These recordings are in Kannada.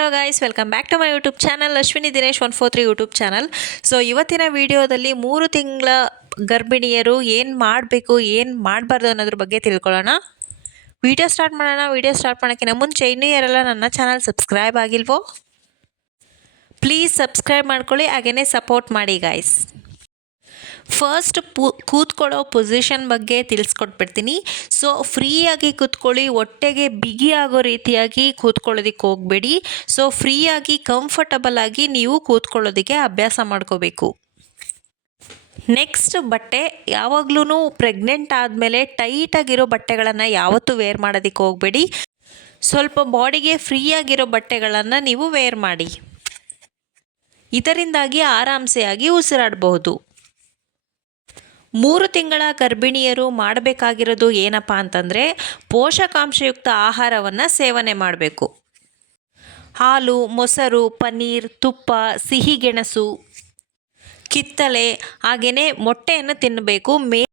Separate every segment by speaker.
Speaker 1: Hello guys welcome back to my YouTube channel Ashwini Dinesh one four three YouTube channel so ಇವತ್ತಿನ ವಿಡಿಯೋದಲ್ಲಿ ಮೂರು ತಿಂಗಳ ಗರ್ಭಿಣಿಯರು ಏನು ಮಾಡಬೇಕು, ಏನು ಮಾಡಬಾರ್ದು ಅನ್ನೋದ್ರ ಬಗ್ಗೆ ತಿಳ್ಕೊಳ್ಳೋಣ. ವಿಡಿಯೋ ಸ್ಟಾರ್ಟ್ ಮಾಡೋಣ. ವಿಡಿಯೋ ಸ್ಟಾರ್ಟ್ ಮಾಡೋಕ್ಕಿಂತ ಮುಂಚೆ ಇನ್ನೂ ಯಾರೆಲ್ಲ ನನ್ನ ಚಾನಲ್ ಸಬ್ಸ್ಕ್ರೈಬ್ ಆಗಿಲ್ವೋ ಪ್ಲೀಸ್ ಸಬ್ಸ್ಕ್ರೈಬ್ ಮಾಡ್ಕೊಳ್ಳಿ. ಹಾಗೆಯೇ ಸಪೋರ್ಟ್ ಮಾಡಿ ಗಾಯ್ಸ್ ಫಸ್ಟ್ ಪು ಕೂತ್ಕೊಳ್ಳೋ ಪೊಸಿಷನ್ ಬಗ್ಗೆ ತಿಳಿಸ್ಕೊಟ್ಬಿಡ್ತೀನಿ. ಸೊ ಫ್ರೀಯಾಗಿ ಕೂತ್ಕೊಳ್ಳಿ, ಹೊಟ್ಟೆಗೆ ಬಿಗಿ ಆಗೋ ರೀತಿಯಾಗಿ ಕೂತ್ಕೊಳ್ಳೋದಕ್ಕೆ ಹೋಗಬೇಡಿ. ಸೊ ಫ್ರೀಯಾಗಿ ಕಂಫರ್ಟಬಲ್ ಆಗಿ ನೀವು ಕೂತ್ಕೊಳ್ಳೋದಕ್ಕೆ ಅಭ್ಯಾಸ ಮಾಡ್ಕೋಬೇಕು. ನೆಕ್ಸ್ಟ್ ಬಟ್ಟೆ ಯಾವಾಗ್ಲೂ ಪ್ರೆಗ್ನೆಂಟ್ ಆದಮೇಲೆ ಟೈಟಾಗಿರೋ ಬಟ್ಟೆಗಳನ್ನು ಯಾವತ್ತೂ ವೇರ್ ಮಾಡೋದಕ್ಕೆ ಹೋಗಬೇಡಿ. ಸ್ವಲ್ಪ ಬಾಡಿಗೆ ಫ್ರೀಯಾಗಿರೋ ಬಟ್ಟೆಗಳನ್ನು ನೀವು ವೇರ್ ಮಾಡಿ. ಇದರಿಂದಾಗಿ ಆರಾಮ್ಸೆಯಾಗಿ ಉಸಿರಾಡಬಹುದು. ಮೂರು ತಿಂಗಳ ಗರ್ಭಿಣಿಯರು ಮಾಡಬೇಕಾಗಿರೋದು ಏನಪ್ಪ ಅಂತಂದರೆ ಪೋಷಕಾಂಶಯುಕ್ತ ಆಹಾರವನ್ನು ಸೇವನೆ ಮಾಡಬೇಕು. ಹಾಲು, ಮೊಸರು, ಪನ್ನೀರ್, ತುಪ್ಪ ಸಿಹಿಗೆಣಸು ಕಿತ್ತಳೆ ಹಾಗೆಯೇ ಮೊಟ್ಟೆಯನ್ನು ತಿನ್ನಬೇಕು. ಮೇ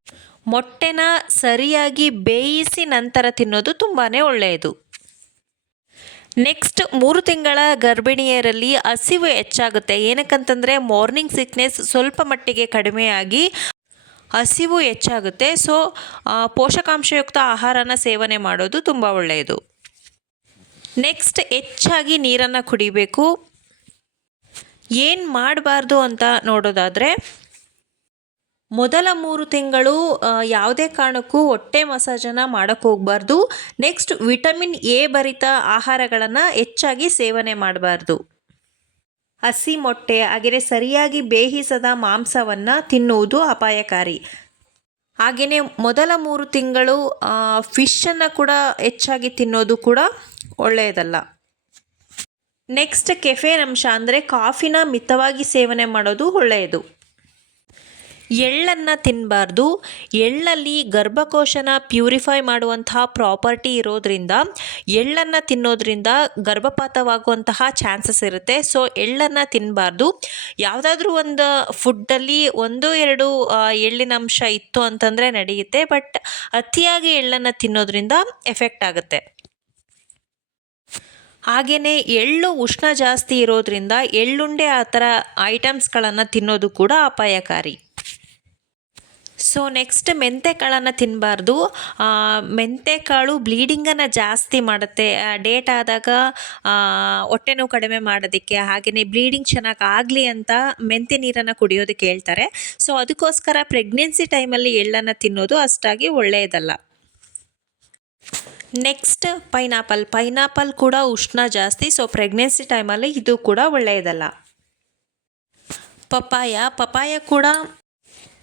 Speaker 1: ಮೊಟ್ಟೆನ ಸರಿಯಾಗಿ ಬೇಯಿಸಿ ನಂತರ ತಿನ್ನೋದು ತುಂಬಾ ಒಳ್ಳೆಯದು. ನೆಕ್ಸ್ಟ್ ಮೂರು ತಿಂಗಳ ಗರ್ಭಿಣಿಯರಲ್ಲಿ ಹಸಿವು ಹೆಚ್ಚಾಗುತ್ತೆ. ಏನಕ್ಕಂತಂದರೆ ಮಾರ್ನಿಂಗ್ ಸಿಕ್ನೆಸ್ ಸ್ವಲ್ಪ ಮಟ್ಟಿಗೆ ಕಡಿಮೆಯಾಗಿ ಹಸಿವು ಹೆಚ್ಚಾಗುತ್ತೆ. ಸೊ ಪೋಷಕಾಂಶಯುಕ್ತ ಆಹಾರನ ಸೇವನೆ ಮಾಡೋದು ತುಂಬ ಒಳ್ಳೆಯದು. ನೆಕ್ಸ್ಟ್ ಹೆಚ್ಚಾಗಿ ನೀರನ್ನು ಕುಡಿಬೇಕು. ಏನು ಮಾಡಬಾರ್ದು ಅಂತ ನೋಡೋದಾದರೆ, ಮೊದಲ ಮೂರು ತಿಂಗಳು ಯಾವುದೇ ಕಾರಣಕ್ಕೂ ಹೊಟ್ಟೆ ಮಸಾಜನ್ನು ಮಾಡೋಕ್ಕೆ ಹೋಗಬಾರ್ದು. ನೆಕ್ಸ್ಟ್ ವಿಟಮಿನ್ ಎ ಭರಿತ ಆಹಾರಗಳನ್ನು ಹೆಚ್ಚಾಗಿ ಸೇವನೆ ಮಾಡಬಾರ್ದು. ಹಸಿ ಮೊಟ್ಟೆ, ಹಾಗೆಯೇ ಸರಿಯಾಗಿ ಬೇಯಿಸದ ಮಾಂಸವನ್ನು ತಿನ್ನುವುದು ಅಪಾಯಕಾರಿ. ಹಾಗೆಯೇ ಮೊದಲ ಮೂರು ತಿಂಗಳು ಫಿಶನ್ನು ಕೂಡ ಹೆಚ್ಚಾಗಿ ತಿನ್ನೋದು ಕೂಡ ಒಳ್ಳೆಯದಲ್ಲ. ನೆಕ್ಸ್ಟ್ ಕೆಫೇನ್ ಅಂಶ ಅಂದರೆ ಕಾಫಿನ ಮಿತವಾಗಿ ಸೇವನೆ ಮಾಡೋದು ಒಳ್ಳೆಯದು. ಎಳ್ಳನ್ನು ತಿನ್ನಬಾರ್ದು ಎಳ್ಳಲ್ಲಿ ಗರ್ಭಕೋಶನ ಪ್ಯೂರಿಫೈ ಮಾಡುವಂತಹ ಪ್ರಾಪರ್ಟಿ ಇರೋದ್ರಿಂದ, ಎಳ್ಳನ್ನು ತಿನ್ನೋದ್ರಿಂದ ಗರ್ಭಪಾತವಾಗುವಂತಹ ಚಾನ್ಸಸ್ ಇರುತ್ತೆ. ಸೊ ಎಳ್ಳನ್ನು ತಿನ್ನಬಾರ್ದು ಯಾವುದಾದ್ರೂ ಒಂದು ಫುಡ್ಡಲ್ಲಿ ಒಂದು, ಎರಡು ಎಳ್ಳಿನ ಅಂಶ ಇತ್ತು ಅಂತಂದರೆ ನಡೆಯುತ್ತೆ, ಬಟ್ ಅತಿಯಾಗಿ ಎಳ್ಳನ್ನು ತಿನ್ನೋದ್ರಿಂದ ಎಫೆಕ್ಟ್ ಆಗುತ್ತೆ. ಹಾಗೆಯೇ ಎಳ್ಳು ಉಷ್ಣ ಜಾಸ್ತಿ ಇರೋದ್ರಿಂದ ಎಳ್ಳುಂಡೆ ಆ ಥರ ಐಟಮ್ಸ್ಗಳನ್ನು ತಿನ್ನೋದು ಕೂಡ ಅಪಾಯಕಾರಿ. ಸೊ ನೆಕ್ಸ್ಟ್ ಮೆಂತೆಕಾಳನ್ನು ತಿನ್ನಬಾರ್ದು ಮೆಂತೆಕಾಳು ಬ್ಲೀಡಿಂಗನ್ನು ಜಾಸ್ತಿ ಮಾಡುತ್ತೆ. ಡೇಟ್ ಆದಾಗ ಹೊಟ್ಟೆನೋವು ಹೊಟ್ಟೆ ನೋವು ಕಡಿಮೆ ಮಾಡೋದಕ್ಕೆ ಹಾಗೆಯೇ ಬ್ಲೀಡಿಂಗ್ ಚೆನ್ನಾಗಿ ಆಗಲಿ ಅಂತ ಮೆಂತೆ ನೀರನ್ನು ಕುಡಿಯೋದಕ್ಕೆ ಹೇಳ್ತಾರೆ ಸೊ ಅದಕ್ಕೋಸ್ಕರ ಪ್ರೆಗ್ನೆನ್ಸಿ ಟೈಮಲ್ಲಿ ಎಳ್ಳನ್ನು ತಿನ್ನೋದು ಅಷ್ಟಾಗಿ ಒಳ್ಳೆಯದಲ್ಲ. ನೆಕ್ಸ್ಟ್ ಪೈನಾಪಲ್ ಪೈನಾಪಲ್ ಕೂಡ ಉಷ್ಣ ಜಾಸ್ತಿ ಸೊ ಪ್ರೆಗ್ನೆನ್ಸಿ ಟೈಮಲ್ಲಿ ಇದು ಕೂಡ ಒಳ್ಳೆಯದಲ್ಲ. ಪಪ್ಪಾಯ. ಪಪ್ಪಾಯ ಕೂಡ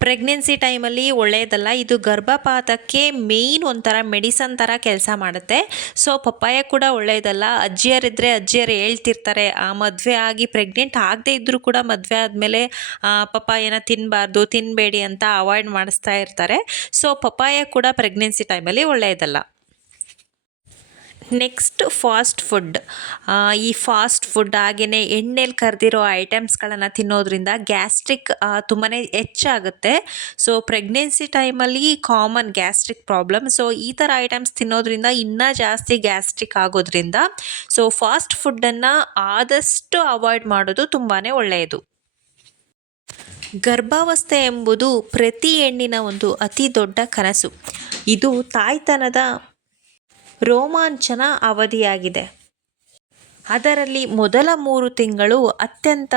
Speaker 1: ಪ್ರೆಗ್ನೆನ್ಸಿ ಟೈಮಲ್ಲಿ ಒಳ್ಳೆಯದಲ್ಲ ಇದು ಗರ್ಭಪಾತಕ್ಕೆ ಮೇಯ್ನ್ ಒಂಥರ ಮೆಡಿಸನ್ ಥರ ಕೆಲಸ ಮಾಡುತ್ತೆ. ಸೊ ಪಪ್ಪಾಯ ಕೂಡ ಒಳ್ಳೆಯದಲ್ಲ ಅಜ್ಜಿಯರಿದ್ದರೆ ಅಜ್ಜಿಯರು ಹೇಳ್ತಿರ್ತಾರೆ, ಆ ಮದುವೆ ಆಗಿ ಪ್ರೆಗ್ನೆಂಟ್ ಆಗದೇ ಇದ್ದರೂ ಕೂಡ ಮದುವೆ ಆದಮೇಲೆ ಪಪ್ಪಾಯನ ತಿನ್ನಬಾರ್ದು ತಿನ್ನಬೇಡಿ ಅಂತ ಅವಾಯ್ಡ್ ಮಾಡಿಸ್ತಾ ಇರ್ತಾರೆ. ಸೊ ಪಪ್ಪಾಯ ಕೂಡ ಪ್ರೆಗ್ನೆನ್ಸಿ ಟೈಮಲ್ಲಿ ಒಳ್ಳೆಯದಲ್ಲ ನೆಕ್ಸ್ಟ್ ಫಾಸ್ಟ್ ಫುಡ್. ಈ ಫಾಸ್ಟ್ ಫುಡ್ ಹಾಗೆಯೇ ಎಣ್ಣೆಲಿ ಕರೆದಿರೋ ಐಟಮ್ಸ್ಗಳನ್ನು ತಿನ್ನೋದ್ರಿಂದ ಗ್ಯಾಸ್ಟ್ರಿಕ್ ತುಂಬಾ ಹೆಚ್ಚಾಗುತ್ತೆ. ಸೊ ಪ್ರೆಗ್ನೆನ್ಸಿ ಟೈಮಲ್ಲಿ ಕಾಮನ್ ಗ್ಯಾಸ್ಟ್ರಿಕ್ ಪ್ರಾಬ್ಲಮ್. ಸೊ ಈ ಥರ ಐಟಮ್ಸ್ ತಿನ್ನೋದ್ರಿಂದ ಇನ್ನೂ ಜಾಸ್ತಿ ಗ್ಯಾಸ್ಟ್ರಿಕ್ ಆಗೋದ್ರಿಂದ ಸೊ ಫಾಸ್ಟ್ ಫುಡ್ಡನ್ನು ಆದಷ್ಟು ಅವಾಯ್ಡ್ ಮಾಡೋದು ತುಂಬಾ ಒಳ್ಳೆಯದು. ಗರ್ಭಾವಸ್ಥೆ ಎಂಬುದು ಪ್ರತಿ ಹೆಣ್ಣಿನ ಒಂದು ಅತಿ ದೊಡ್ಡ ಕನಸು. ಇದು ತಾಯ್ತನದ ರೋಮಾಂಚನ ಅವಧಿಯಾಗಿದೆ. ಅದರಲ್ಲಿ ಮೊದಲ ಮೂರು ತಿಂಗಳು ಅತ್ಯಂತ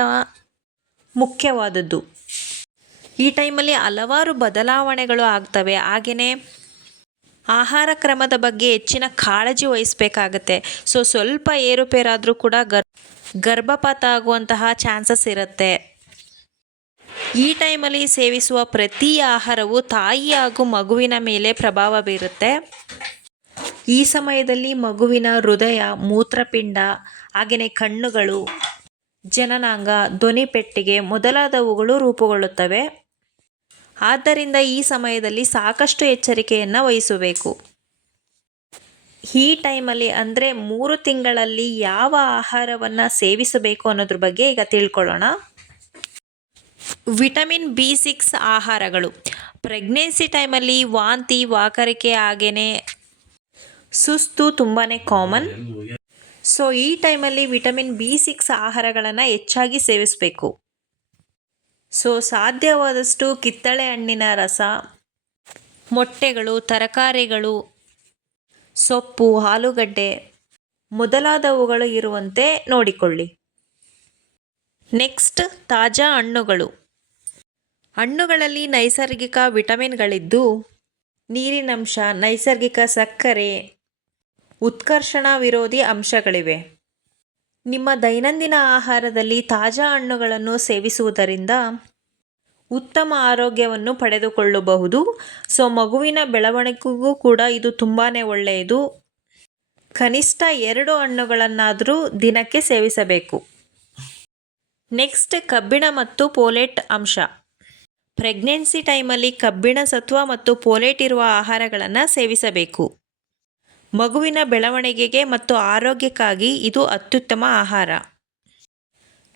Speaker 1: ಮುಖ್ಯವಾದದ್ದು. ಈ ಟೈಮಲ್ಲಿ ಹಲವಾರು ಬದಲಾವಣೆಗಳು ಆಗ್ತವೆ. ಹಾಗೆಯೇ ಆಹಾರ ಕ್ರಮದ ಬಗ್ಗೆ ಹೆಚ್ಚಿನ ಕಾಳಜಿ ವಹಿಸಬೇಕಾಗತ್ತೆ. ಸೊ, ಸ್ವಲ್ಪ ಏರುಪೇರಾದರೂ ಕೂಡ ಗರ್, ಗರ್ಭಪಾತ ಆಗುವಂತಹ ಚಾನ್ಸಸ್ ಇರುತ್ತೆ. ಈ ಟೈಮಲ್ಲಿ ಸೇವಿಸುವ ಪ್ರತಿ ಆಹಾರವು ತಾಯಿ ಹಾಗೂ ಮಗುವಿನ ಮೇಲೆ ಪ್ರಭಾವ ಬೀರುತ್ತೆ. ಈ ಸಮಯದಲ್ಲಿ ಮಗುವಿನ ಹೃದಯ, ಮೂತ್ರಪಿಂಡ ಹಾಗೆಯೇ ಕಣ್ಣುಗಳು, ಜನನಾಂಗ ಧ್ವನಿಪೆಟ್ಟಿಗೆ ಮೊದಲಾದವುಗಳು ರೂಪುಗೊಳ್ಳುತ್ತವೆ. ಆದ್ದರಿಂದ ಈ ಸಮಯದಲ್ಲಿ ಸಾಕಷ್ಟು ಎಚ್ಚರಿಕೆಯನ್ನು ವಹಿಸಬೇಕು. ಈ ಟೈಮಲ್ಲಿ ಅಂದರೆ ಮೂರು ತಿಂಗಳಲ್ಲಿ ಯಾವ ಆಹಾರವನ್ನು ಸೇವಿಸಬೇಕು ಅನ್ನೋದ್ರ ಬಗ್ಗೆ ಈಗ ತಿಳ್ಕೊಳ್ಳೋಣ. ವಿಟಮಿನ್ ಬಿ ಸಿಕ್ಸ್ ಆಹಾರಗಳು. ಪ್ರೆಗ್ನೆನ್ಸಿ ಟೈಮಲ್ಲಿ ವಾಂತಿ, ವಾಕರಿಕೆ ಹಾಗೆಯೇ ಸುಸ್ತು ತುಂಬಾ ಕಾಮನ್ ಸೊ ಈ ಟೈಮಲ್ಲಿ ವಿಟಮಿನ್ ಬಿ ಸಿಕ್ಸ್ ಆಹಾರಗಳನ್ನು ಹೆಚ್ಚಾಗಿ ಸೇವಿಸಬೇಕು. ಸೊ ಸಾಧ್ಯವಾದಷ್ಟು ಕಿತ್ತಳೆ ಹಣ್ಣಿನ ರಸ ಮೊಟ್ಟೆಗಳು ತರಕಾರಿಗಳು ಸೊಪ್ಪು ಆಲೂಗಡ್ಡೆ ಮೊದಲಾದವುಗಳು ಇರುವಂತೆ ನೋಡಿಕೊಳ್ಳಿ. ನೆಕ್ಸ್ಟ್ ತಾಜಾ ಹಣ್ಣುಗಳು. ಹಣ್ಣುಗಳಲ್ಲಿ ನೈಸರ್ಗಿಕ ವಿಟಮಿನ್ಗಳಿದ್ದು ನೀರಿನಂಶ ನೈಸರ್ಗಿಕ ಸಕ್ಕರೆ ಉತ್ಕರ್ಷಣ ವಿರೋಧಿ ಅಂಶಗಳಿವೆ. ನಿಮ್ಮ ದೈನಂದಿನ ಆಹಾರದಲ್ಲಿ ತಾಜಾ ಹಣ್ಣುಗಳನ್ನು ಸೇವಿಸುವುದರಿಂದ ಉತ್ತಮ ಆರೋಗ್ಯವನ್ನು ಪಡೆದುಕೊಳ್ಳಬಹುದು. ಸೊ, ಮಗುವಿನ ಬೆಳವಣಿಗೆಗೂ ಕೂಡ ಇದು ತುಂಬಾ ಒಳ್ಳೆಯದು. ಕನಿಷ್ಠ ಎರಡು ಹಣ್ಣುಗಳನ್ನಾದರೂ ದಿನಕ್ಕೆ ಸೇವಿಸಬೇಕು. ನೆಕ್ಸ್ಟ್, ಕಬ್ಬಿಣ ಮತ್ತು ಪೋಲೇಟ್ ಅಂಶ. ಪ್ರೆಗ್ನೆನ್ಸಿ ಟೈಮಲ್ಲಿ ಕಬ್ಬಿಣ ಸತ್ವ ಮತ್ತು ಪೋಲೇಟ್ ಇರುವ ಆಹಾರಗಳನ್ನು ಸೇವಿಸಬೇಕು. ಮಗುವಿನ ಬೆಳವಣಿಗೆಗೆ ಮತ್ತು ಆರೋಗ್ಯಕ್ಕಾಗಿ ಇದು ಅತ್ಯುತ್ತಮ ಆಹಾರ.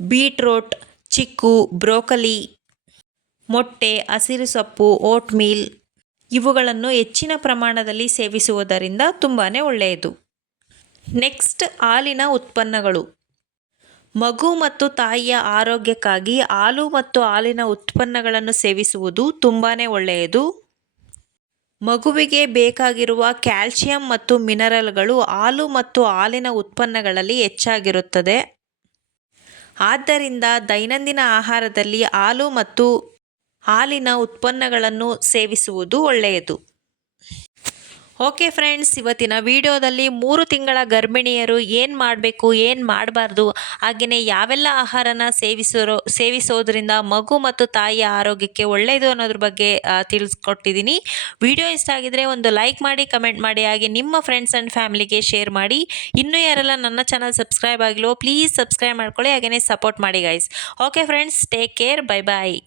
Speaker 1: ಬೀಟ್ರೋಟ್, ಚಿಕ್ಕು, ಬ್ರೋಕಲಿ, ಮೊಟ್ಟೆ, ಹಸಿರು ಸೊಪ್ಪು ಓಟ್ ಮೀಲ್ ಇವುಗಳನ್ನು ಹೆಚ್ಚಿನ ಪ್ರಮಾಣದಲ್ಲಿ ಸೇವಿಸುವುದರಿಂದ ತುಂಬಾ ಒಳ್ಳೆಯದು. ನೆಕ್ಸ್ಟ್ ಹಾಲಿನ ಉತ್ಪನ್ನಗಳು. ಮಗು ಮತ್ತು ತಾಯಿಯ ಆರೋಗ್ಯಕ್ಕಾಗಿ ಹಾಲು ಮತ್ತು ಹಾಲಿನ ಉತ್ಪನ್ನಗಳನ್ನು ಸೇವಿಸುವುದು ತುಂಬಾ ಒಳ್ಳೆಯದು. ಮಗುವಿಗೆ ಬೇಕಾಗಿರುವ ಕ್ಯಾಲ್ಸಿಯಂ ಮತ್ತು ಮಿನರಲ್ಗಳು ಹಾಲು ಮತ್ತು ಹಾಲಿನ ಉತ್ಪನ್ನಗಳಲ್ಲಿ ಹೆಚ್ಚಾಗಿರುತ್ತದೆ. ಆದ್ದರಿಂದ ದೈನಂದಿನ ಆಹಾರದಲ್ಲಿ ಹಾಲು ಮತ್ತು ಹಾಲಿನ ಉತ್ಪನ್ನಗಳನ್ನು ಸೇವಿಸುವುದು ಒಳ್ಳೆಯದು. ಓಕೆ ಫ್ರೆಂಡ್ಸ್ ಇವತ್ತಿನ ವಿಡಿಯೋದಲ್ಲಿ ಮೂರು ತಿಂಗಳ ಗರ್ಭಿಣಿಯರು ಏನು ಮಾಡಬೇಕು, ಏನು ಮಾಡಬಾರ್ದು ಹಾಗೆಯೇ ಯಾವೆಲ್ಲ ಆಹಾರನ ಸೇವಿಸೋ ಸೇವಿಸೋದ್ರಿಂದ ಮಗು ಮತ್ತು ತಾಯಿಯ ಆರೋಗ್ಯಕ್ಕೆ ಒಳ್ಳೆಯದು ಅನ್ನೋದ್ರ ಬಗ್ಗೆ ತಿಳಿಸ್ಕೊಟ್ಟಿದ್ದೀನಿ ವಿಡಿಯೋ ಇಷ್ಟ ಆಗಿದ್ರೆ ಒಂದು ಲೈಕ್ ಮಾಡಿ ಕಮೆಂಟ್ ಮಾಡಿ, ಹಾಗೆ ನಿಮ್ಮ ಫ್ರೆಂಡ್ಸ್ ಆ್ಯಂಡ್ ಫ್ಯಾಮಿಲಿಗೆ ಶೇರ್ ಮಾಡಿ. ಇನ್ನೂ ಯಾರೆಲ್ಲ ನನ್ನ ಚಾನಲ್ ಸಬ್ಸ್ಕ್ರೈಬ್ ಆಗಿಲ್ವೋ ಪ್ಲೀಸ್ ಸಬ್ಸ್ಕ್ರೈಬ್ ಮಾಡ್ಕೊಳ್ಳಿ ಹಾಗೆಯೇ ಸಪೋರ್ಟ್ ಮಾಡಿ guys okay friends take care bye bye